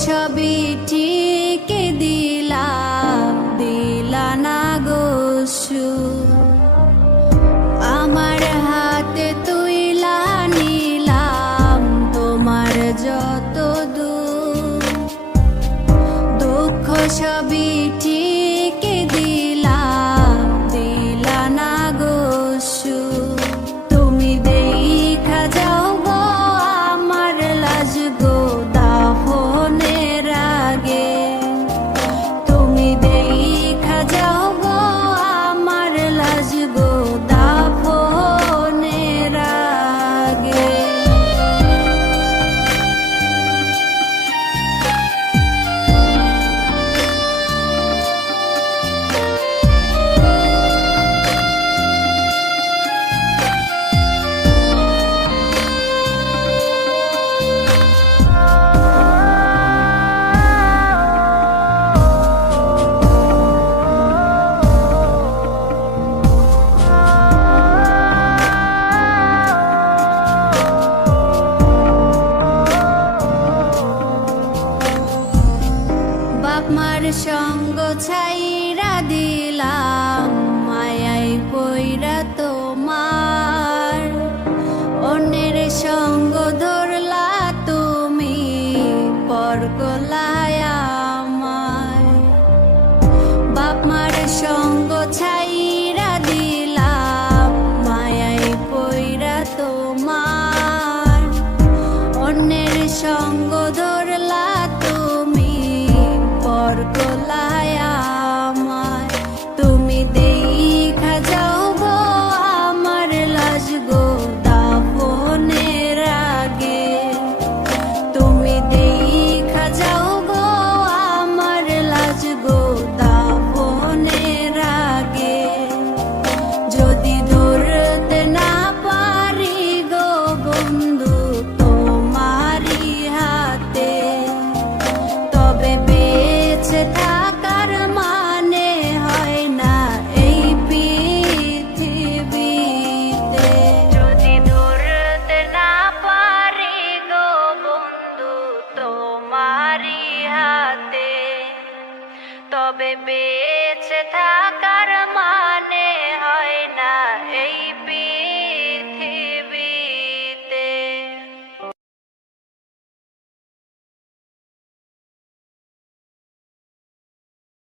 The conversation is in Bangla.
সবই ঠিক দিলা না গো আমার হাতে তুইলা নিলাম তোমার যত দুঃখ সবই ঠিক দিলা না গো তুমি দেখা যাও গো আমার লাজ গো দাফনের আগে তুমি দেখা যাও গো আমার লাজ গো দাফনের আগে বাপমার সঙ্গ ছাইরা দিলাম মায়াই পইরা তোমার অন্যের সঙ্গ ধরলা তুমি পর গলায় আমার বাপমার সঙ্গ ছাইরা দিলাম মায়াই পইরা তোমার অন্যের সঙ্গ